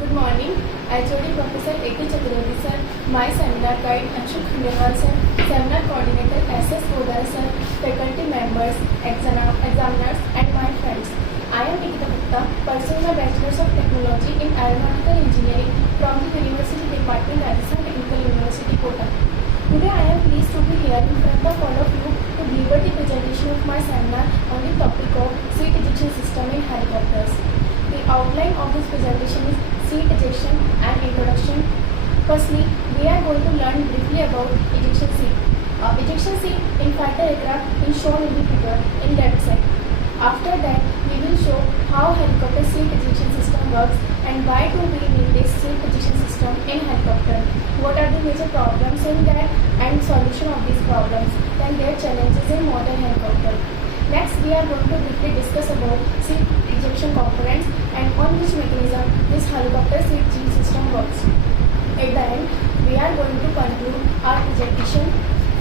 Good morning. HOD Professor A.K. Chaturvedi sir, my seminar guide Anshul Khandelwal sir, seminar coordinator S.S. Podar sir, faculty members, examiners and my friends. I am Nikita Gupta, pursuing a Bachelor's of Technology in Aeronautical Engineering from the University Department, Rajasthan Technical University, Kota. Today I am pleased to be here in front of all of you to deliver the presentation of my seminar on the topic of seat ejection system in helicopters. The outline of this presentation is seat ejection and introduction. Firstly, we are going to learn briefly about ejection seat. Ejection seat in fighter aircraft is shown in the figure in left side. After that, we will show how helicopter seat ejection system works and why do we need this seat ejection system in helicopter. What are the major problems in that and solution of these problems and their challenges in modern helicopter. Next, we are going to briefly discuss about seat ejection components and on which mechanism this helicopter seat ejection system works. At the end, we are going to conclude our presentation.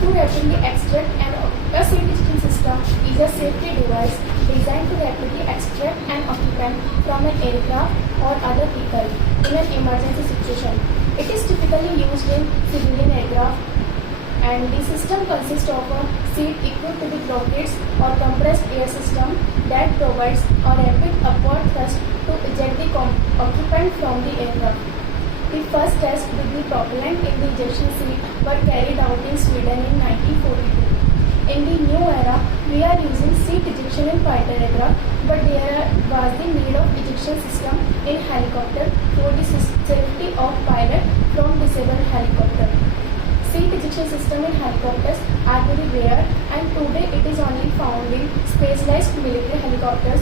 To rapidly extract a seat ejection system is a safety device designed to rapidly extract an occupant from an aircraft or other vehicle in an emergency situation. It is typically used in civilian aircraft, and the system consists of a seat equipped with rockets or compressed air system that provides a rapid upward thrust to eject the occupant from the aircraft. The first test with the propellant in the ejection seat were carried out in Sweden in 1942. In the new era, we are using seat ejection in fighter aircraft, but there was the need of ejection system in helicopter for the safety of pilot from disabled helicopter. Seat ejection system in helicopters are very rare, and today it is only found in specialized military helicopters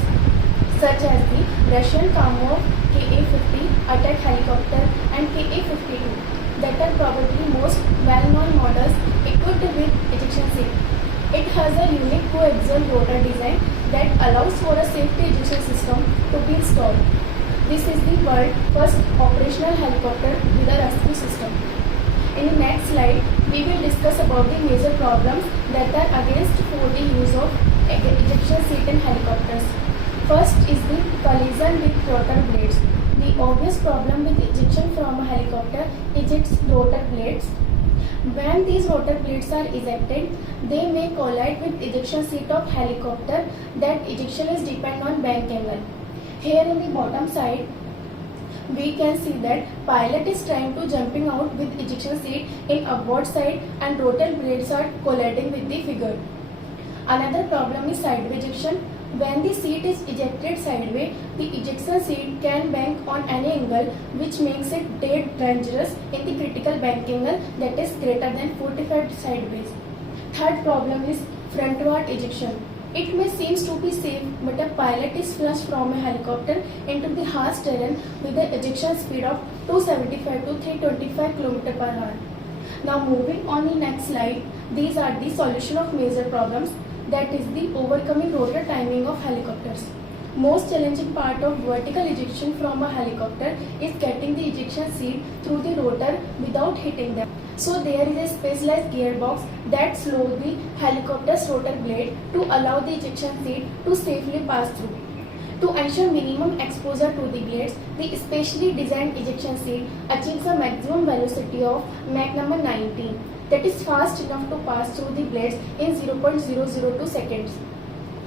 such as the Russian Kamov Ka-50 attack helicopter and Ka-52 that are probably most well-known models equipped with ejection seat. It has a unique coaxial rotor design that allows for a safety ejection system to be installed. This is the world's first operational helicopter with a rescue system. In the next slide, we will discuss about the major problems that are against for the use of ejection seat in helicopters. First is the collision with rotor blades. The obvious problem with ejection from a helicopter is its rotor blades. When these rotor blades are ejected, they may collide with ejection seat of helicopter. That ejection is depend on bank angle. Here in the bottom side, we can see that pilot is trying to jumping out with ejection seat in upward side and rotor blades are colliding with the figure. Another problem is sideways ejection. When the seat is ejected sideways, the ejection seat can bank on any angle, which makes it dead dangerous in the critical bank angle that is greater than 45 sideways. Third problem is frontward ejection. It may seem to be safe, but a pilot is flushed from a helicopter into the harsh terrain with an ejection speed of 275 to 325 km per hour. Now moving on the next slide, these are the solution of major problems, that is the overcoming rotor timing of helicopters. Most challenging part of vertical ejection from a helicopter is getting the ejection seat through the rotor without hitting them. So there is a specialized gearbox that slows the helicopter's rotor blade to allow the ejection seat to safely pass through. To ensure minimum exposure to the blades, the specially designed ejection seat achieves a maximum velocity of Mach number 19, that is fast enough to pass through the blades in 0.002 seconds.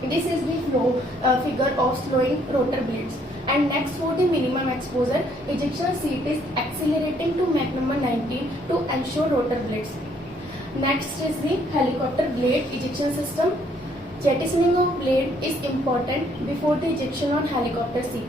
This is the flow figure of slowing rotor blades. And next, for the minimum exposure, ejection seat is accelerating to Mach number 19 to ensure rotor blades. Next is the helicopter blade ejection system. Jettisoning of blade is important before the ejection on helicopter seat.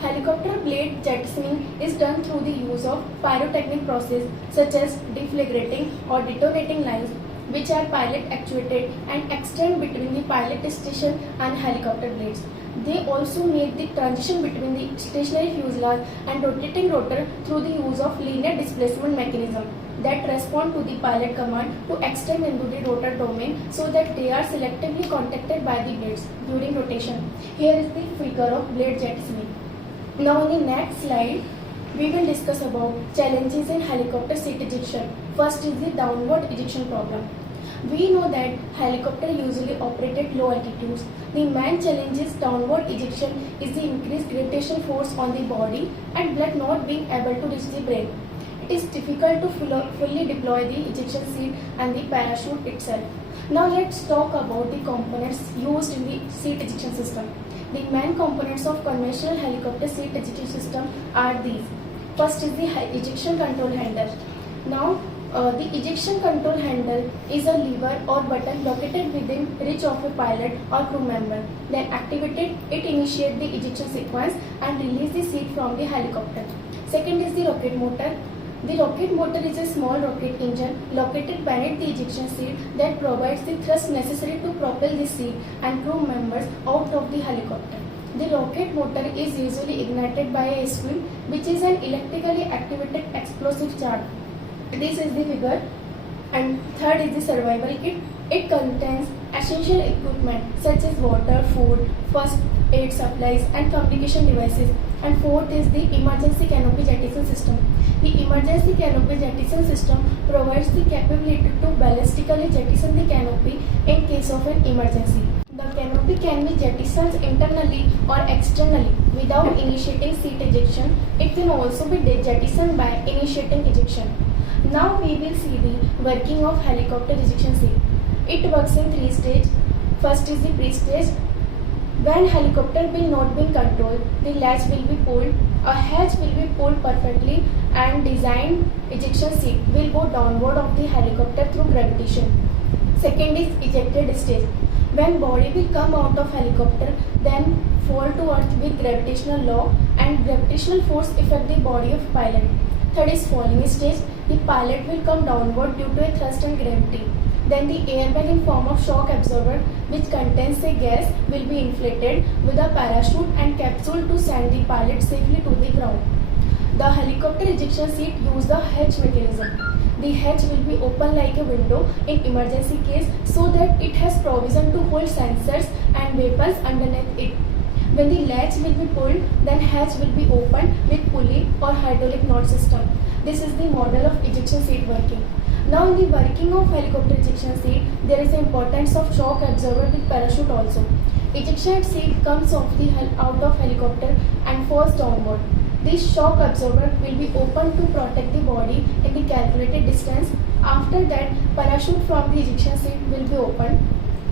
Helicopter blade jettisoning is done through the use of pyrotechnic process such as deflagrating or detonating lines, which are pilot actuated and extend between the pilot station and helicopter blades. They also make the transition between the stationary fuselage and rotating rotor through the use of linear displacement mechanism that respond to the pilot command to extend into the rotor domain so that they are selectively contacted by the blades during rotation. Here is the figure of blade jettisoning. Now in the next slide, we will discuss about challenges in helicopter seat ejection. First is the downward ejection problem. We know that helicopter usually operate at low altitudes. The main challenge is downward ejection is the increased gravitational force on the body and blood not being able to reach the brain. It is difficult to fully deploy the ejection seat and the parachute itself. Now let's talk about the components used in the seat ejection system. The main components of conventional helicopter seat ejection system are these. First is the ejection control handle. Now the ejection control handle is a lever or button located within reach of a pilot or crew member. Then activated, it initiates the ejection sequence and release the seat from the helicopter. Second is the rocket motor. The rocket motor is a small rocket engine located beneath the ejection seat that provides the thrust necessary to propel the seat and crew members out of the helicopter. The rocket motor is usually ignited by a SQUID, which is an electrically activated explosive charge. This is the figure. And third is the survival kit. It contains essential equipment such as water, food, first aid supplies and communication devices. And fourth is the emergency canopy jettison system. The emergency canopy jettison system provides the capability to ballistically jettison the canopy in case of an emergency. The canopy can be jettisoned internally or externally without initiating seat ejection. It can also be jettisoned by initiating ejection. Now we will see the working of helicopter ejection seat. It works in 3 stages. First is the pre-stage. When helicopter will not be controlled, the latch will be pulled, a hatch will be pulled perfectly and designed ejection seat will go downward of the helicopter through gravitation. Second is ejected stage. When body will come out of helicopter, then fall to earth with gravitational law and gravitational force affect the body of pilot. Third is falling stage. The pilot will come downward due to a thrust and gravity. Then the airbag in form of shock absorber which contains a gas will be inflated with a parachute and capsule to send the pilot safely to the ground. The helicopter ejection seat uses the hatch mechanism. The hatch will be open like a window in emergency case so that it has provision to hold sensors and weapons underneath it. When the latch will be pulled, then hatch will be opened with pulley or hydraulic knot system. This is the model of ejection seat working. Now in the working of helicopter ejection seat, there is the importance of shock absorber with parachute also. Ejection seat comes out of helicopter and falls downward. This shock absorber will be opened to protect the body in the calculated distance. After that, parachute from the ejection seat will be opened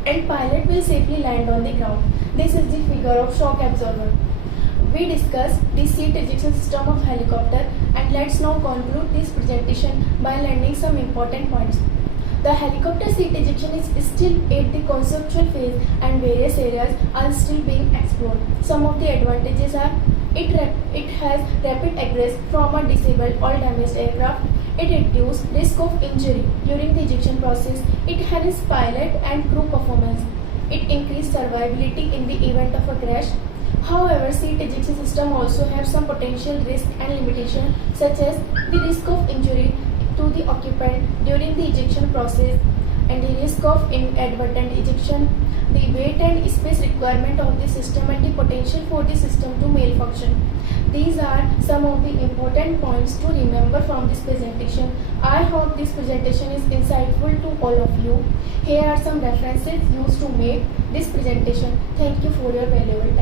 and pilot will safely land on the ground. This is the figure of shock absorber. We discussed the seat ejection system of helicopter and let's now conclude this presentation by learning some important points. The helicopter seat ejection is still at the conceptual phase and various areas are still being explored. Some of the advantages are it has rapid egress from a disabled or damaged aircraft. It reduces risk of injury during the ejection process. It enhances pilot and crew performance. It increases survivability in the event of a crash. However, seat ejection system also have some potential risk and limitation such as the risk of injury to the occupant during the ejection process and the risk of inadvertent ejection, the weight and space requirement of the system and the potential for the system to malfunction. These are some of the important points to remember from this presentation. I hope this presentation is insightful to all of you. Here are some references used to make this presentation. Thank you for your valuable time.